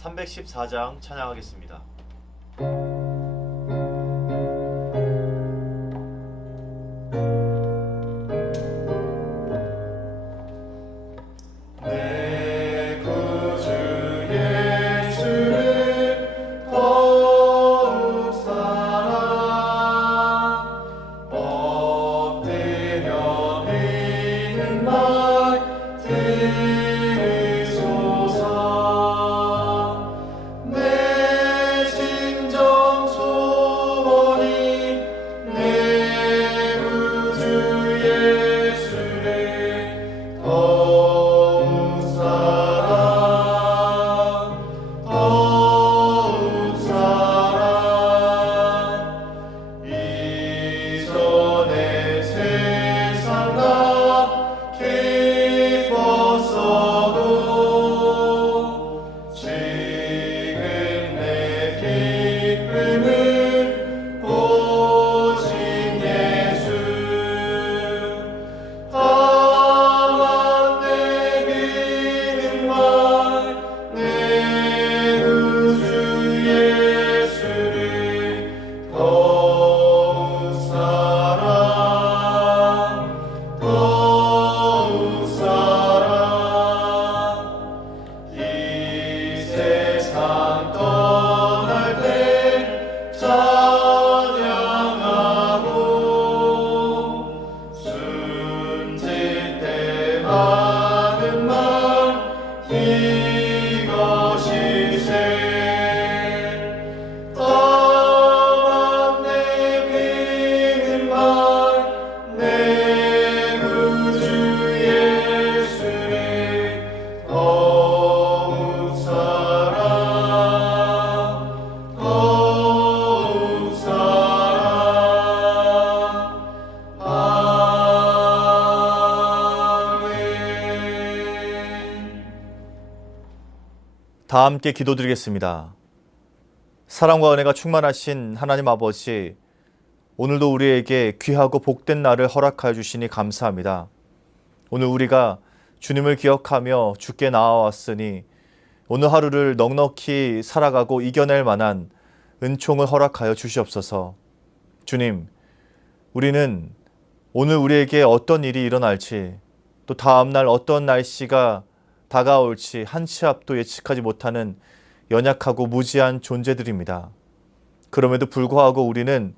314장 찬양하겠습니다. 다 함께 기도드리겠습니다. 사랑과 은혜가 충만하신 하나님 아버지, 오늘도 우리에게 귀하고 복된 날을 허락하여 주시니 감사합니다. 오늘 우리가 주님을 기억하며 주께 나아왔으니 오늘 하루를 넉넉히 살아가고 이겨낼 만한 은총을 허락하여 주시옵소서. 주님, 우리는 오늘 우리에게 어떤 일이 일어날지, 또 다음날 어떤 날씨가 다가올지 한 치 앞도 예측하지 못하는 연약하고 무지한 존재들입니다. 그럼에도 불구하고 우리는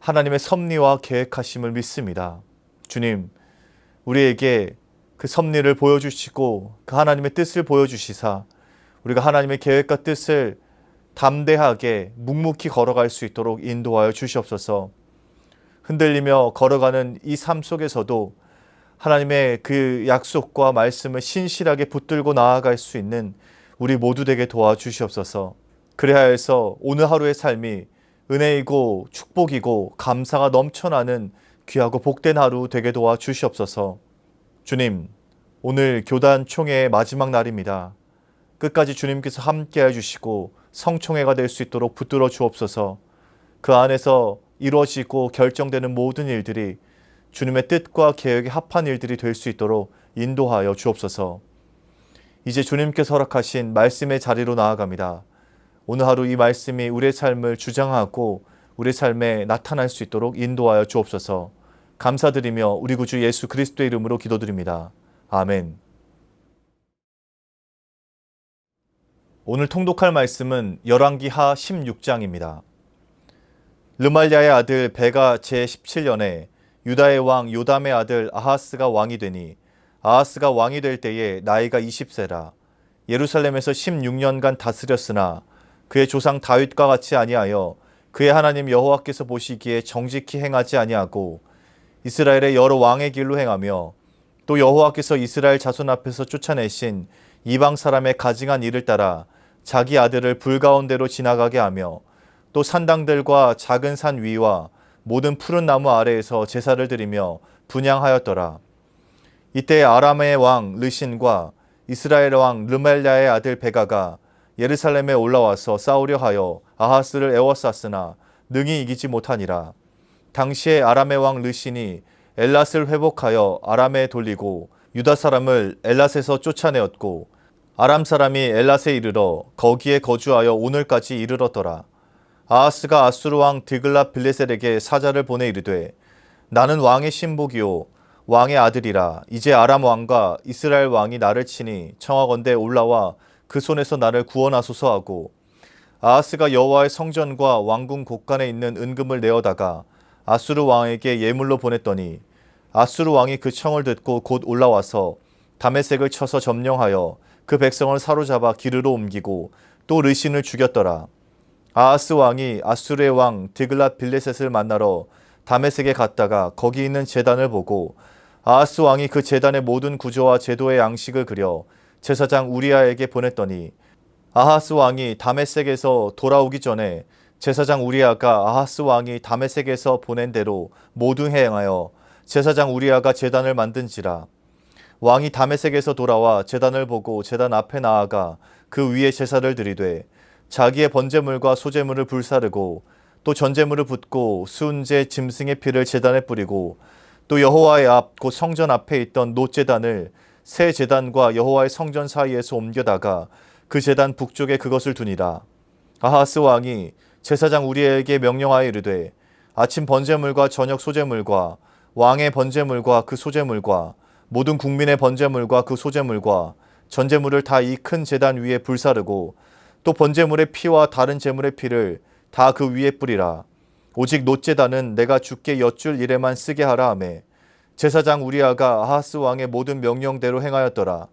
하나님의 섭리와 계획하심을 믿습니다. 주님, 우리에게 그 섭리를 보여주시고 그 하나님의 뜻을 보여주시사 우리가 하나님의 계획과 뜻을 담대하게 묵묵히 걸어갈 수 있도록 인도하여 주시옵소서. 흔들리며 걸어가는 이 삶 속에서도 하나님의 그 약속과 말씀을 신실하게 붙들고 나아갈 수 있는 우리 모두 되게 도와주시옵소서. 그래야 해서 오늘 하루의 삶이 은혜이고 축복이고 감사가 넘쳐나는 귀하고 복된 하루 되게 도와주시옵소서. 주님, 오늘 교단 총회의 마지막 날입니다. 끝까지 주님께서 함께해 주시고 성총회가 될 수 있도록 붙들어 주옵소서. 그 안에서 이루어지고 결정되는 모든 일들이 주님의 뜻과 계획에 합한 일들이 될 수 있도록 인도하여 주옵소서. 이제 주님께서 허락하신 말씀의 자리로 나아갑니다. 오늘 하루 이 말씀이 우리의 삶을 주장하고 우리의 삶에 나타날 수 있도록 인도하여 주옵소서. 감사드리며 우리 구주 예수 그리스도의 이름으로 기도드립니다. 아멘. 오늘 통독할 말씀은 열왕기하 16장입니다. 르말랴의 아들 베가 제17년에 유다의 왕 요담의 아들 아하스가 왕이 되니 아하스가 왕이 될 때에 나이가 20세라. 예루살렘에서 16년간 다스렸으나 그의 조상 다윗과 같이 아니하여 그의 하나님 여호와께서 보시기에 정직히 행하지 아니하고 이스라엘의 여러 왕의 길로 행하며 또 여호와께서 이스라엘 자손 앞에서 쫓아내신 이방 사람의 가증한 일을 따라 자기 아들을 불 가운데로 지나가게 하며 또 산당들과 작은 산 위와 모든 푸른 나무 아래에서 제사를 드리며 분향하였더라. 이때 아람의 왕 르신과 이스라엘 왕 르멜랴의 아들 베가가 예루살렘에 올라와서 싸우려 하여 아하스를 에워쌌으나 능히 이기지 못하니라. 당시에 아람의 왕 르신이 엘랏을 회복하여 아람에 돌리고 유다 사람을 엘랏에서 쫓아내었고 아람 사람이 엘랏에 이르러 거기에 거주하여 오늘까지 이르렀더라. 아하스가 아수르 왕 드글랏 빌레셀에게 사자를 보내 이르되 나는 왕의 신복이요 왕의 아들이라. 이제 아람 왕과 이스라엘 왕이 나를 치니 청하건대 올라와 그 손에서 나를 구원하소서 하고, 아하스가 여호와의 성전과 왕궁 곳간에 있는 은금을 내어다가 아수르 왕에게 예물로 보냈더니 아수르 왕이 그 청을 듣고 곧 올라와서 다메섹을 쳐서 점령하여 그 백성을 사로잡아 기르로 옮기고 또 르신을 죽였더라. 아하스 왕이 아수르의 왕 드글랏 빌레셋을 만나러 다메섹에 갔다가 거기 있는 제단을 보고 아하스 왕이 그 제단의 모든 구조와 제도의 양식을 그려 제사장 우리아에게 보냈더니, 아하스 왕이 다메섹에서 돌아오기 전에 제사장 우리아가 아하스 왕이 다메섹에서 보낸 대로 모두 행하여 제사장 우리아가 제단을 만든지라. 왕이 다메섹에서 돌아와 제단을 보고 제단 앞에 나아가 그 위에 제사를 드리되 자기의 번제물과 소제물을 불사르고 또 전제물을 붓고 순제 짐승의 피를 제단에 뿌리고 또 여호와의 앞 곧 성전 앞에 있던 놋제단을 새 제단과 여호와의 성전 사이에서 옮겨다가 그 제단 북쪽에 그것을 두니라. 아하스 왕이 제사장 우리에게 명령하여 이르되 아침 번제물과 저녁 소제물과 왕의 번제물과 그 소제물과 모든 국민의 번제물과 그 소제물과 전제물을 다 이 큰 제단 위에 불사르고 또 번제물의 피와 다른 제물의 피를 다 그 위에 뿌리라. 오직 놋제단은 내가 주께 여쭐 일에만 쓰게 하라 하매 제사장 우리아가 아하스 왕의 모든 명령대로 행하였더라.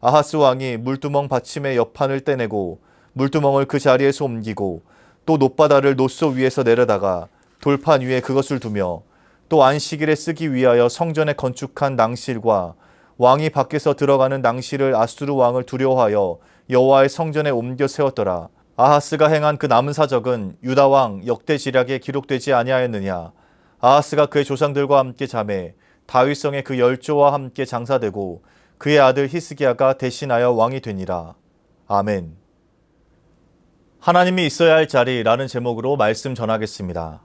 아하스 왕이 물두멍 받침의 옆판을 떼내고 물두멍을 그 자리에서 옮기고 또 놋바다를 놋소 위에서 내려다가 돌판 위에 그것을 두며 또 안식일에 쓰기 위하여 성전에 건축한 낭실과 왕이 밖에서 들어가는 낭실을 아수르 왕을 두려워하여 여호와의 성전에 옮겨 세웠더라. 아하스가 행한 그 남은 사적은 유다 왕 역대지략에 기록되지 아니하였느냐. 아하스가 그의 조상들과 함께 잠에 다윗성에 그 열조와 함께 장사되고 그의 아들 히스기야가 대신하여 왕이 되니라. 아멘. 하나님이 있어야 할 자리라는 제목으로 말씀 전하겠습니다.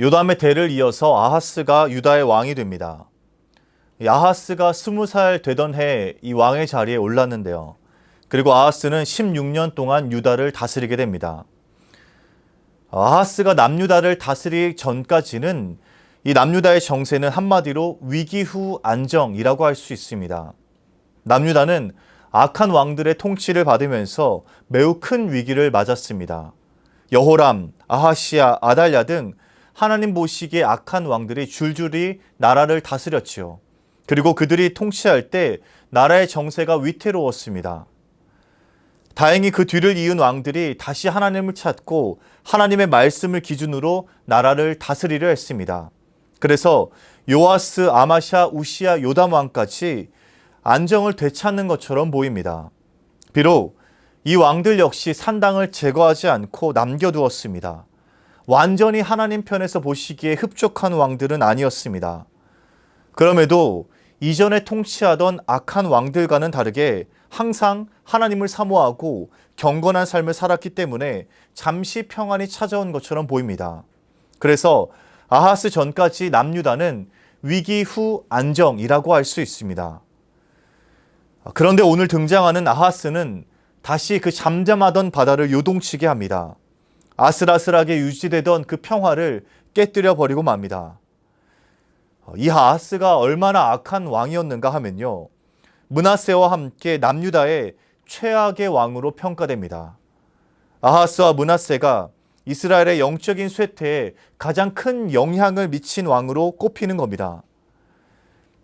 요담의 대를 이어서 아하스가 유다의 왕이 됩니다. 아하스가 20살 되던 해에 이 왕의 자리에 올랐는데요. 그리고 아하스는 16년 동안 유다를 다스리게 됩니다. 아하스가 남유다를 다스리기 전까지는 이 남유다의 정세는 한마디로 위기 후 안정이라고 할 수 있습니다. 남유다는 악한 왕들의 통치를 받으면서 매우 큰 위기를 맞았습니다. 여호람, 아하시야, 아달랴 등 하나님 보시기에 악한 왕들이 줄줄이 나라를 다스렸지요. 그리고 그들이 통치할 때 나라의 정세가 위태로웠습니다. 다행히 그 뒤를 이은 왕들이 다시 하나님을 찾고 하나님의 말씀을 기준으로 나라를 다스리려 했습니다. 그래서 요아스, 아마샤, 우시야, 요담 왕까지 안정을 되찾는 것처럼 보입니다. 비록 이 왕들 역시 산당을 제거하지 않고 남겨두었습니다. 완전히 하나님 편에서 보시기에 흡족한 왕들은 아니었습니다. 그럼에도 이전에 통치하던 악한 왕들과는 다르게 항상 하나님을 사모하고 경건한 삶을 살았기 때문에 잠시 평안이 찾아온 것처럼 보입니다. 그래서 아하스 전까지 남유다는 위기 후 안정이라고 할 수 있습니다. 그런데 오늘 등장하는 아하스는 다시 그 잠잠하던 바다를 요동치게 합니다. 아슬아슬하게 유지되던 그 평화를 깨뜨려 버리고 맙니다. 이 아하스가 얼마나 악한 왕이었는가 하면요, 므낫세와 함께 남유다의 최악의 왕으로 평가됩니다. 아하스와 므낫세가 이스라엘의 영적인 쇠퇴에 가장 큰 영향을 미친 왕으로 꼽히는 겁니다.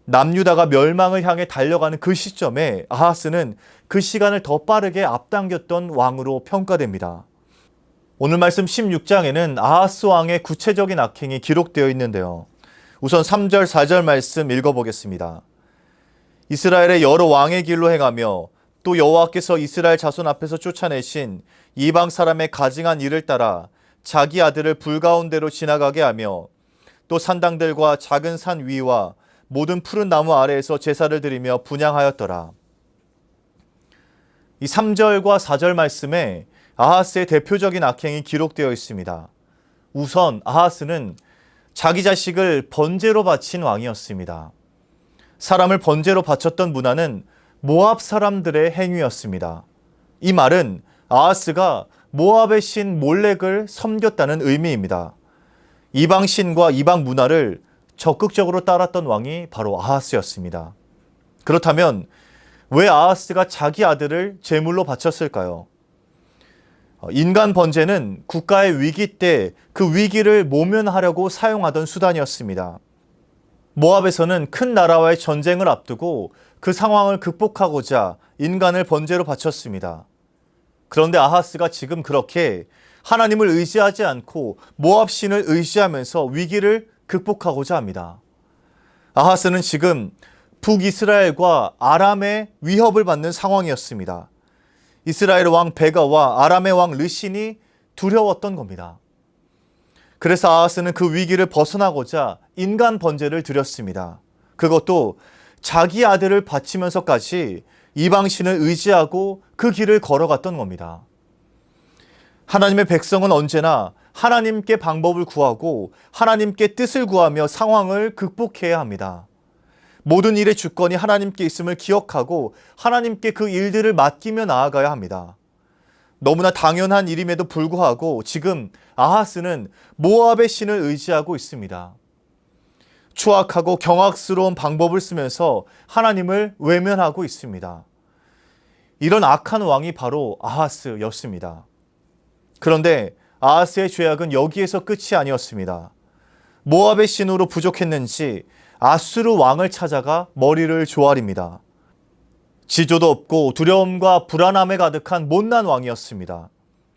남유다가 멸망을 향해 달려가는 그 시점에 아하스는 그 시간을 더 빠르게 앞당겼던 왕으로 평가됩니다. 오늘 말씀 16장에는 아하스 왕의 구체적인 악행이 기록되어 있는데요. 우선 3절, 4절 말씀 읽어보겠습니다. 이스라엘의 여러 왕의 길로 행하며 또 여호와께서 이스라엘 자손 앞에서 쫓아내신 이방 사람의 가증한 일을 따라 자기 아들을 불 가운데로 지나가게 하며 또 산당들과 작은 산 위와 모든 푸른 나무 아래에서 제사를 드리며 분향하였더라. 이 3절과 4절 말씀에 아하스의 대표적인 악행이 기록되어 있습니다. 우선 아하스는 자기 자식을 번제로 바친 왕이었습니다. 사람을 번제로 바쳤던 문화는 모압 사람들의 행위였습니다. 이 말은 아하스가 모압의 신 몰렉을 섬겼다는 의미입니다. 이방 신과 이방 문화를 적극적으로 따랐던 왕이 바로 아하스였습니다. 그렇다면 왜 아하스가 자기 아들을 제물로 바쳤을까요? 인간 번제는 국가의 위기 때 그 위기를 모면하려고 사용하던 수단이었습니다. 모압에서는 큰 나라와의 전쟁을 앞두고 그 상황을 극복하고자 인간을 번제로 바쳤습니다. 그런데 아하스가 지금 그렇게 하나님을 의지하지 않고 모압 신을 의지하면서 위기를 극복하고자 합니다. 아하스는 지금 북이스라엘과 아람의 위협을 받는 상황이었습니다. 이스라엘 왕 베가와 아람의 왕 르신이 두려웠던 겁니다. 그래서 아하스는 그 위기를 벗어나고자 인간 번제를 드렸습니다. 그것도 자기 아들을 바치면서까지 이방신을 의지하고 그 길을 걸어갔던 겁니다. 하나님의 백성은 언제나 하나님께 방법을 구하고 하나님께 뜻을 구하며 상황을 극복해야 합니다. 모든 일의 주권이 하나님께 있음을 기억하고 하나님께 그 일들을 맡기며 나아가야 합니다. 너무나 당연한 일임에도 불구하고 지금 아하스는 모압의 신을 의지하고 있습니다. 추악하고 경악스러운 방법을 쓰면서 하나님을 외면하고 있습니다. 이런 악한 왕이 바로 아하스였습니다. 그런데 아하스의 죄악은 여기에서 끝이 아니었습니다. 모압의 신으로 부족했는지 아수르 왕을 찾아가 머리를 조아립니다. 지조도 없고 두려움과 불안함에 가득한 못난 왕이었습니다.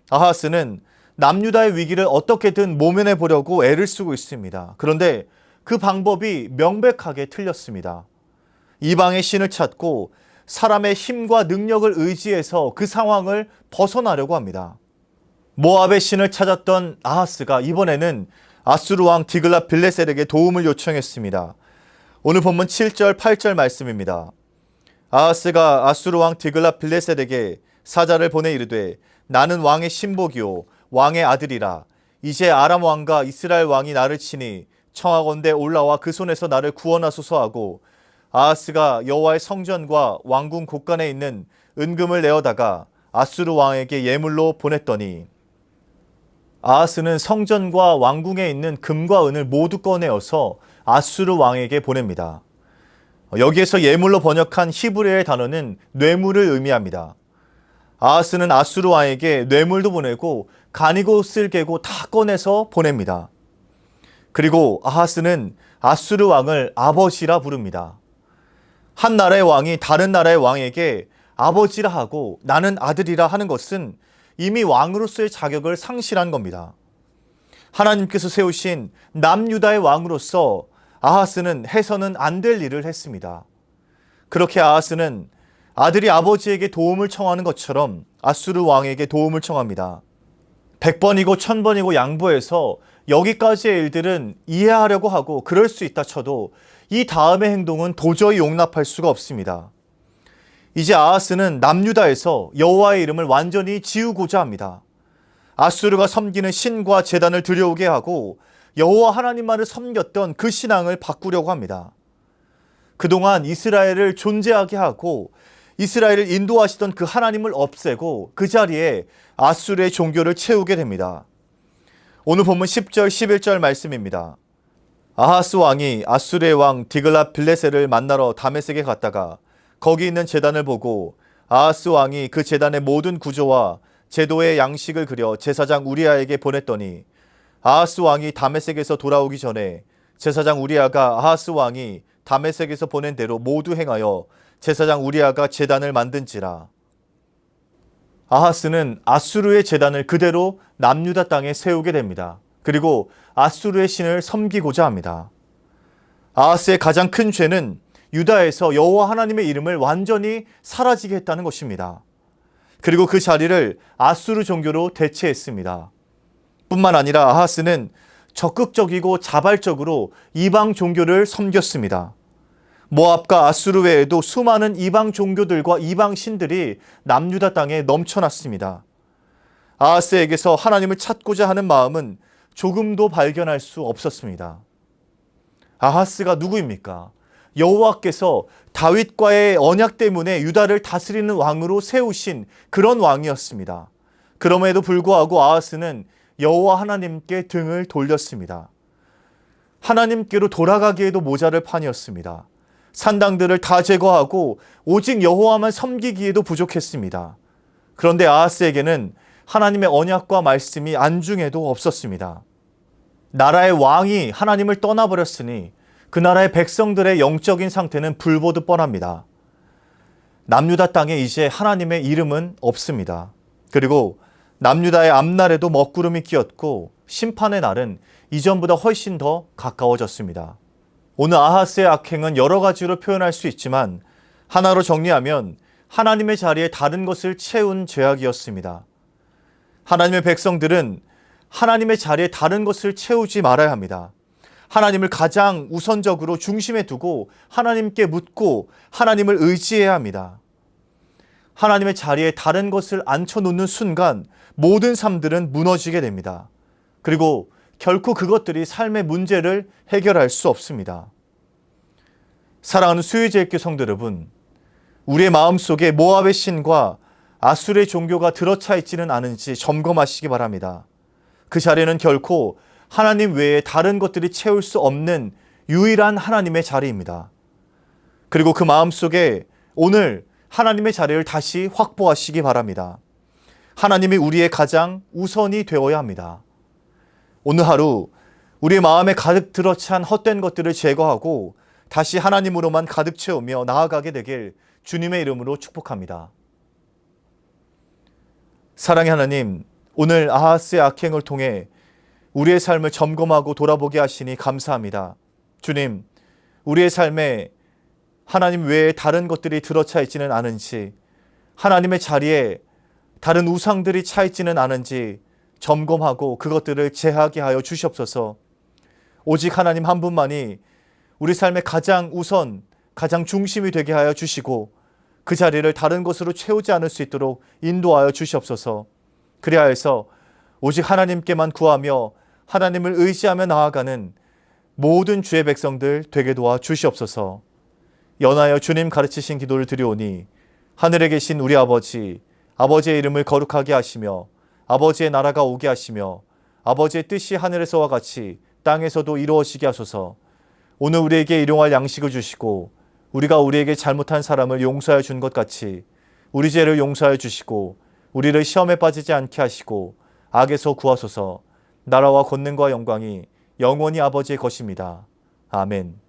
아하스는 남유다의 위기를 어떻게든 모면해 보려고 애를 쓰고 있습니다. 그런데 그 방법이 명백하게 틀렸습니다. 이방의 신을 찾고 사람의 힘과 능력을 의지해서 그 상황을 벗어나려고 합니다. 모압의 신을 찾았던 아하스가 이번에는 아수르 왕 디글랏 빌레셀에게 도움을 요청했습니다. 오늘 본문 7절, 8절 말씀입니다. 아하스가 아수르 왕 디글랏 빌레셀에게 사자를 보내 이르되 나는 왕의 신복이요 왕의 아들이라. 이제 아람 왕과 이스라엘 왕이 나를 치니 청하건대 올라와 그 손에서 나를 구원하소서 하고 아하스가 여호와의 성전과 왕궁 곳간에 있는 은금을 내어다가 아수르 왕에게 예물로 보냈더니 아하스는 성전과 왕궁에 있는 금과 은을 모두 꺼내어서 아수르 왕에게 보냅니다. 여기에서 예물로 번역한 히브리어의 단어는 뇌물을 의미합니다. 아하스는 아수르 왕에게 뇌물도 보내고 간이고 쓸개고 다 꺼내서 보냅니다. 그리고 아하스는 아수르 왕을 아버지라 부릅니다. 한 나라의 왕이 다른 나라의 왕에게 아버지라 하고 나는 아들이라 하는 것은 이미 왕으로서의 자격을 상실한 겁니다. 하나님께서 세우신 남유다의 왕으로서 아하스는 해서는 안 될 일을 했습니다. 그렇게 아하스는 아들이 아버지에게 도움을 청하는 것처럼 아수르 왕에게 도움을 청합니다. 100번이고 1000번이고 양보해서 여기까지의 일들은 이해하려고 하고 그럴 수 있다 쳐도 이 다음의 행동은 도저히 용납할 수가 없습니다. 이제 아하스는 남유다에서 여호와의 이름을 완전히 지우고자 합니다. 아수르가 섬기는 신과 제단을 들여오게 하고 여호와 하나님만을 섬겼던 그 신앙을 바꾸려고 합니다. 그동안 이스라엘을 존재하게 하고 이스라엘을 인도하시던 그 하나님을 없애고 그 자리에 아수르의 종교를 채우게 됩니다. 오늘 본문 10절 11절 말씀입니다. 아하스 왕이 아수르의 왕 디글랏 빌레셀을 만나러 다메섹에 갔다가 거기 있는 제단을 보고 아하스 왕이 그 제단의 모든 구조와 제도의 양식을 그려 제사장 우리아에게 보냈더니 아하스 왕이 다메섹에서 돌아오기 전에 제사장 우리아가 아하스 왕이 다메섹에서 보낸 대로 모두 행하여 제사장 우리아가 제단을 만든지라. 아하스는 아수르의 제단을 그대로 남유다 땅에 세우게 됩니다. 그리고 아수르의 신을 섬기고자 합니다. 아하스의 가장 큰 죄는 유다에서 여호와 하나님의 이름을 완전히 사라지게 했다는 것입니다. 그리고 그 자리를 아수르 종교로 대체했습니다. 뿐만 아니라 아하스는 적극적이고 자발적으로 이방 종교를 섬겼습니다. 모압과 아수르 외에도 수많은 이방 종교들과 이방 신들이 남유다 땅에 넘쳐났습니다. 아하스에게서 하나님을 찾고자 하는 마음은 조금도 발견할 수 없었습니다. 아하스가 누구입니까? 여호와께서 다윗과의 언약 때문에 유다를 다스리는 왕으로 세우신 그런 왕이었습니다. 그럼에도 불구하고 아하스는 여호와 하나님께 등을 돌렸습니다. 하나님께로 돌아가기에도 모자랄 판이었습니다. 산당들을 다 제거하고 오직 여호와만 섬기기에도 부족했습니다. 그런데 아하스에게는 하나님의 언약과 말씀이 안중에도 없었습니다. 나라의 왕이 하나님을 떠나버렸으니 그 나라의 백성들의 영적인 상태는 불보듯 뻔합니다. 남유다 땅에 이제 하나님의 이름은 없습니다. 그리고 남유다의 앞날에도 먹구름이 끼었고 심판의 날은 이전보다 훨씬 더 가까워졌습니다. 오늘 아하스의 악행은 여러 가지로 표현할 수 있지만 하나로 정리하면 하나님의 자리에 다른 것을 채운 죄악이었습니다. 하나님의 백성들은 하나님의 자리에 다른 것을 채우지 말아야 합니다. 하나님을 가장 우선적으로 중심에 두고 하나님께 묻고 하나님을 의지해야 합니다. 하나님의 자리에 다른 것을 앉혀놓는 순간 모든 삶들은 무너지게 됩니다. 그리고 결코 그것들이 삶의 문제를 해결할 수 없습니다. 사랑하는 수요제일교 성도 여러분, 우리의 마음속에 모압의 신과 아수르의 종교가 들어차 있지는 않은지 점검하시기 바랍니다. 그 자리는 결코 하나님 외에 다른 것들이 채울 수 없는 유일한 하나님의 자리입니다. 그리고 그 마음속에 오늘 하나님의 자리를 다시 확보하시기 바랍니다. 하나님이 우리의 가장 우선이 되어야 합니다. 오늘 하루 우리의 마음에 가득 들어찬 헛된 것들을 제거하고 다시 하나님으로만 가득 채우며 나아가게 되길 주님의 이름으로 축복합니다. 사랑의 하나님, 오늘 아하스의 악행을 통해 우리의 삶을 점검하고 돌아보게 하시니 감사합니다. 주님, 우리의 삶에 하나님 외에 다른 것들이 들어차 있지는 않은지, 하나님의 자리에 다른 우상들이 차 있지는 않은지 점검하고 그것들을 제하게 하여 주시옵소서. 오직 하나님 한 분만이 우리 삶의 가장 우선, 가장 중심이 되게 하여 주시고 그 자리를 다른 것으로 채우지 않을 수 있도록 인도하여 주시옵소서. 그리하여 해서 오직 하나님께만 구하며 하나님을 의지하며 나아가는 모든 주의 백성들 되게 도와 주시옵소서. 연하여 주님 가르치신 기도를 드리오니 하늘에 계신 우리 아버지, 아버지의 이름을 거룩하게 하시며 아버지의 나라가 오게 하시며 아버지의 뜻이 하늘에서와 같이 땅에서도 이루어지게 하소서. 오늘 우리에게 일용할 양식을 주시고 우리가 우리에게 잘못한 사람을 용서하여 준 것 같이 우리 죄를 용서하여 주시고 우리를 시험에 빠지지 않게 하시고 악에서 구하소서. 나라와 권능과 영광이 영원히 아버지의 것입니다. 아멘.